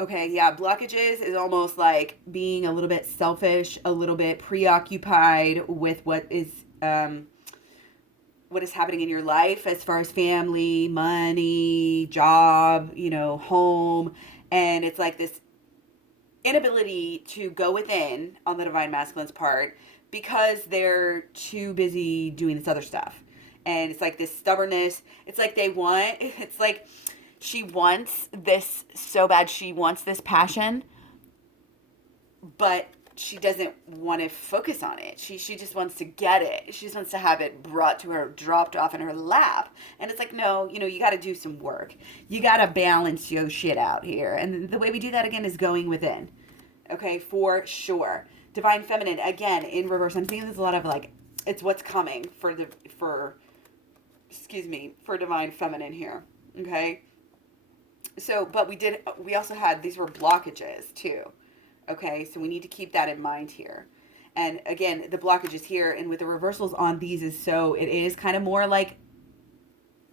Okay, yeah, blockages is almost like being a little bit selfish, a little bit preoccupied with um, what is happening in your life as far as family, money, job, home, and it's like this inability to go within on the divine masculine's part because they're too busy doing this other stuff. And it's like this stubbornness. It's like it's like she wants this so bad. She wants this passion, but she doesn't want to focus on it. She just wants to get it. She just wants to have it brought to her, dropped off in her lap. And it's like, no, you got to do some work. You got to balance your shit out here. And the way we do that again is going within. Okay, for sure. Divine feminine again in reverse. I'm seeing there's a lot of like, it's what's coming for divine feminine here. Okay. So, but we also had, these were blockages too. Okay, so we need to keep that in mind here. And again, the blockages here and with the reversals on these it is kind of more like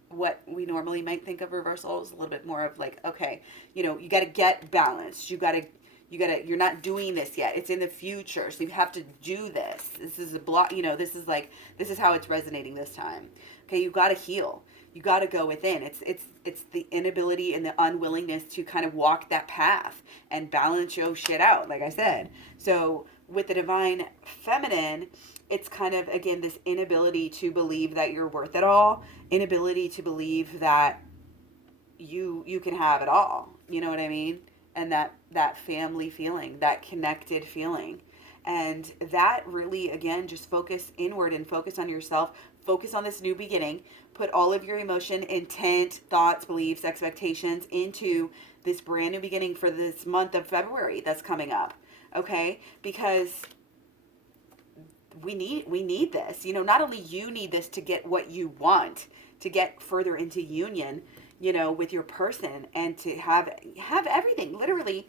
what we normally might think of reversals, a little bit more of like, okay, you got to get balanced. You're not doing this yet. It's in the future. So you have to do this. This is a block, this is how it's resonating this time. Okay, you got to heal. You got to go within. It's the inability and the unwillingness to kind of walk that path and balance your shit out, like I said. So with the divine feminine, it's kind of again this inability to believe that you're worth it all, inability to believe that you can have it all. You know what I mean? And that family feeling, that connected feeling. And that really, again, just focus inward and focus on yourself. Focus on this new beginning. Put all of your emotion, intent, thoughts, beliefs, expectations into this brand new beginning for this month of February that's coming up. Okay? Because we need this. Not only you need this to get what you want, to get further into union, with your person and to have everything literally.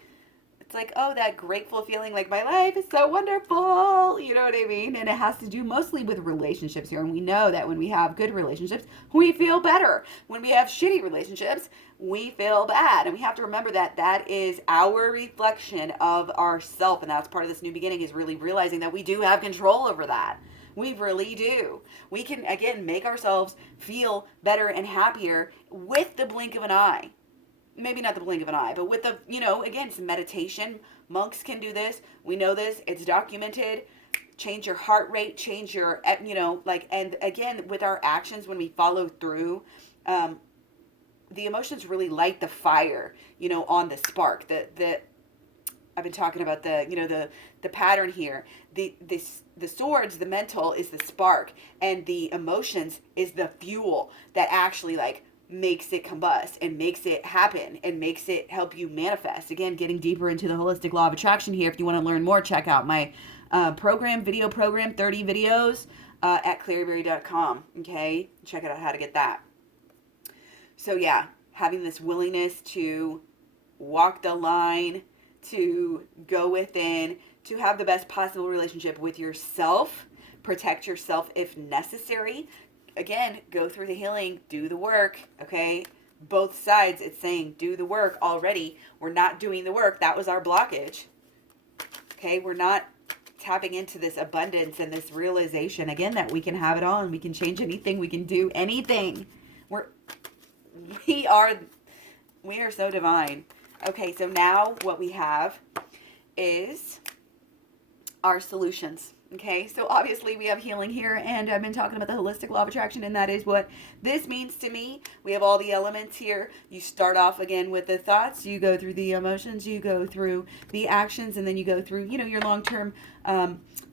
It's like, oh, that grateful feeling, like my life is so wonderful, you know what I mean? And it has to do mostly with relationships here. And we know that when we have good relationships, we feel better. When we have shitty relationships, we feel bad. And we have to remember that that is our reflection of ourself. And that's part of this new beginning, is really realizing that we do have control over that. We really do. We can, again, make ourselves feel better and happier with the blink of an eye. Maybe not the blink of an eye, but with the, again, some meditation. Monks can do this. We know this. It's documented. Change your heart rate, change your, and again, with our actions, when we follow through, the emotions really light the fire, on the spark. I've been talking about the pattern here. The swords, the mental is the spark, and the emotions is the fuel that actually makes it combust and makes it happen and makes it help you manifest. Again, getting deeper into the holistic law of attraction here. If you want to learn more, check out my video program, 30 videos at claryberry.com. Okay, check out how to get that. So yeah, having this willingness to walk the line, to go within, to have the best possible relationship with yourself, protect yourself if necessary. Again, go through the healing, do the work, okay? Both sides, it's saying do the work already. We're not doing the work. That was our blockage, okay? We're not tapping into this abundance and this realization, again, that we can have it all and we can change anything. We can do anything. We are so divine. Okay, so now what we have is our solutions. Okay, so obviously we have healing here, and I've been talking about the holistic law of attraction, and that is what this means to me. We have all the elements here. You start off again with the thoughts, you go through the emotions, you go through the actions, and then you go through, your long-term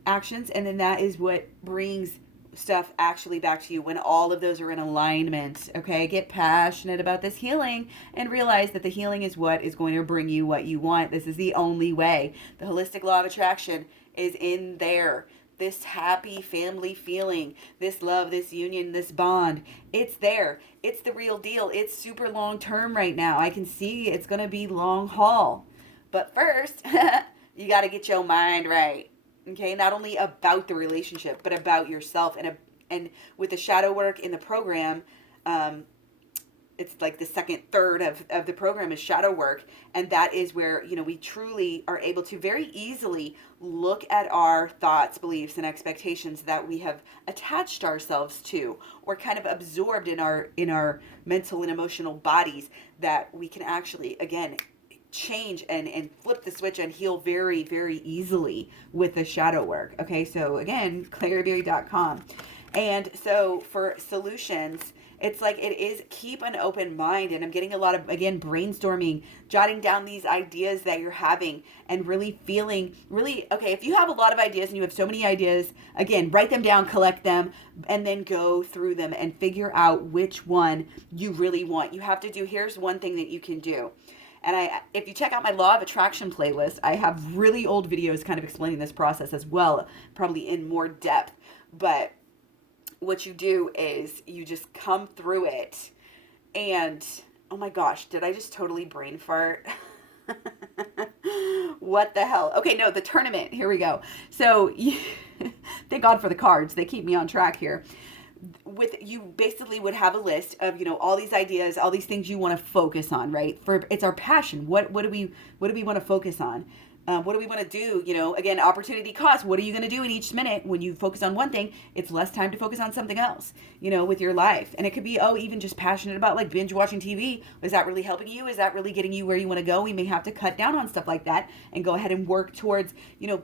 actions, and then that is what brings stuff actually back to you when all of those are in alignment. Okay, get passionate about this healing and realize that the healing is what is going to bring you what you want. This is the only way. The holistic law of attraction is in there. This happy family feeling, this love, this union, this bond, it's there. It's the real deal. It's super long term right now. I can see it's going to be long haul. But first, you got to get your mind right. Okay, not only about the relationship, but about yourself. And with the shadow work in the program, it's like the second third of the program is shadow work. And that is where, we truly are able to very easily look at our thoughts, beliefs, and expectations that we have attached ourselves to, or kind of absorbed in our mental and emotional bodies, that we can actually, again, change and flip the switch and heal very, very easily with the shadow work. Okay, so again, claryberry.com. And so for solutions, it's like, it is keep an open mind. And I'm getting a lot of, again, brainstorming, jotting down these ideas that you're having, and really feeling really, okay, if you have a lot of ideas and you have so many ideas, again, write them down, collect them, and then go through them and figure out which one you really want. You have to do, here's one thing that you can do. And if you check out my Law of Attraction playlist, I have really old videos kind of explaining this process as well, probably in more depth. But what you do is you just come through it, and oh my gosh, did I just totally brain fart? What the hell? Okay, no, the tournament. Here we go. So thank God for the cards. They keep me on track here. With you basically would have a list of all these ideas, all these things you want to focus on, right? For it's our passion. What do we want to focus on? What do we want to do? Again, opportunity cost. What are you going to do in each minute? When you focus on one thing, it's less time to focus on something else, with your life. And it could be, even just passionate about like binge watching TV. Is that really helping you? Is that really getting you where you want to go? We may have to cut down on stuff like that and go ahead and work towards,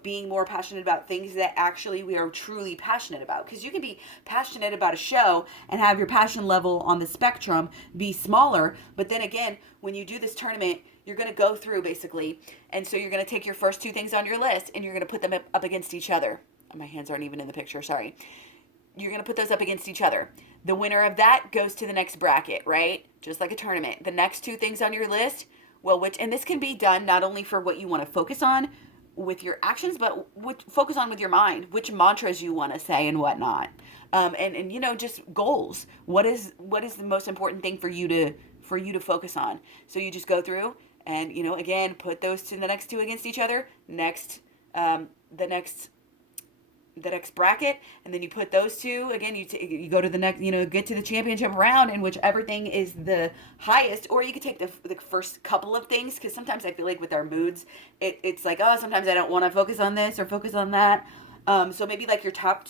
being more passionate about things that actually we are truly passionate about. Because you can be passionate about a show and have your passion level on the spectrum be smaller. But then again, when you do this tournament, you're going to go through basically, and so you're going to take your first two things on your list and you're going to put them up against each other. My hands aren't even in the picture, sorry. You're going to put those up against each other. The winner of that goes to the next bracket, right? Just like a tournament. The next two things on your list, and this can be done not only for what you want to focus on with your actions, but focus on with your mind, which mantras you want to say and whatnot. And just goals. What is the most important thing for you to focus on? So you just go through and, again, put those the next two against each other, the next bracket, and then you put those two, again, you go to the next, get to the championship round, and whichever thing is the highest, or you could take the first couple of things, because sometimes I feel like with our moods, it's like, sometimes I don't want to focus on this or focus on that. So maybe like your top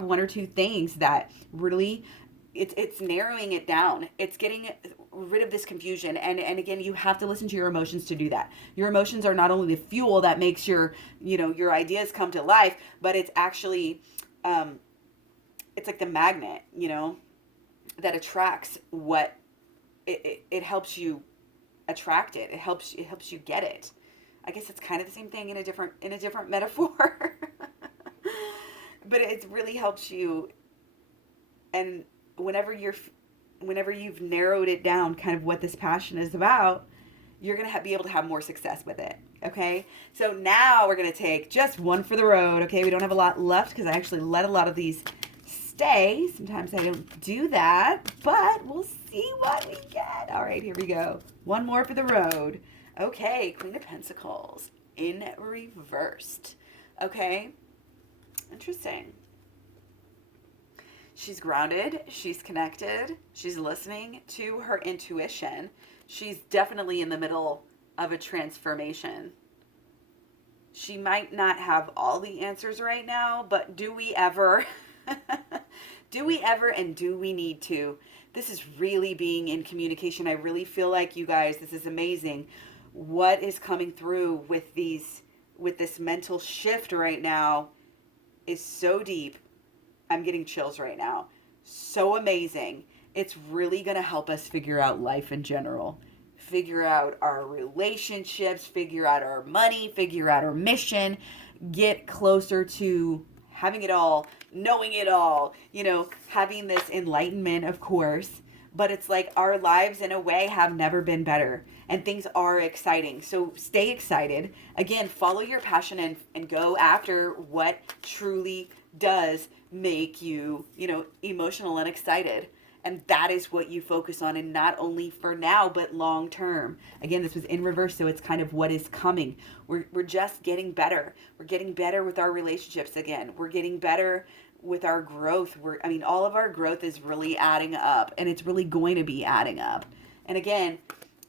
one or two things that really, it's narrowing it down. It's getting rid of this confusion. And again, you have to listen to your emotions to do that. Your emotions are not only the fuel that makes your ideas come to life, but it's actually, it's like the magnet, that attracts what it helps you attract it. It helps you get it. I guess it's kind of the same thing in a different metaphor. But it really helps you. And whenever you've narrowed it down, kind of what this passion is about, you're going to be able to have more success with it. Okay. So now we're going to take just one for the road. Okay. We don't have a lot left because I actually let a lot of these stay. Sometimes I don't do that, but we'll see what we get. All right, here we go. One more for the road. Okay. Queen of Pentacles in reversed. Okay. Interesting. She's grounded, she's connected, she's listening to her intuition. She's definitely in the middle of a transformation. She might not have all the answers right now, but do we ever? Do we ever, and do we need to? This is really being in communication. I really feel like, you guys, this is amazing. What is coming through with this mental shift right now is so deep. I'm getting chills right now. So amazing. It's really going to help us figure out life in general. Figure out our relationships, figure out our money, figure out our mission, get closer to having it all, knowing it all, having this enlightenment, of course. But it's like our lives in a way have never been better, and things are exciting. So stay excited. Again, follow your passion and go after what truly does make you, emotional and excited. And that is what you focus on, and not only for now, but long term. Again, this was in reverse, so it's kind of what is coming. We're just getting better. We're getting better with our relationships again. We're getting better with our growth. All of our growth is really adding up, and it's really going to be adding up. And again,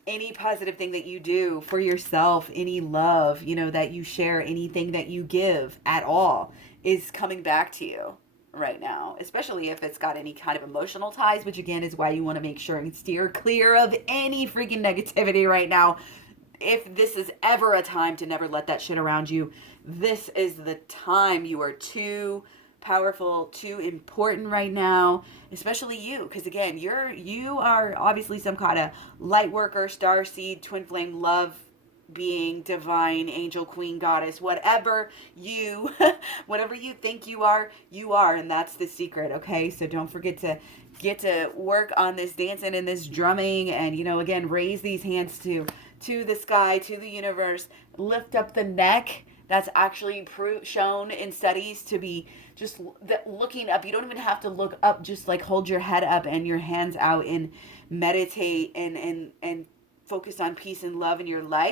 any positive thing that you do for yourself, any love, that you share, anything that you give at all is coming back to you right now, especially if it's got any kind of emotional ties, which again is why you want to make sure and steer clear of any freaking negativity right now. If this is ever a time to never let that shit around you, this is the time. You are too powerful, too important right now, especially you, because again, you are obviously some kind of light worker, star seed, twin flame, love being, divine, angel, queen, goddess, whatever you whatever you think you are, and that's the secret. Okay, so don't forget to get to work on this dancing and this drumming, and again, raise these hands to the sky, to the universe, lift up the neck. That's actually shown in studies to be just looking up. You don't even have to look up, just like hold your head up and your hands out and meditate and focus on peace and love in your life.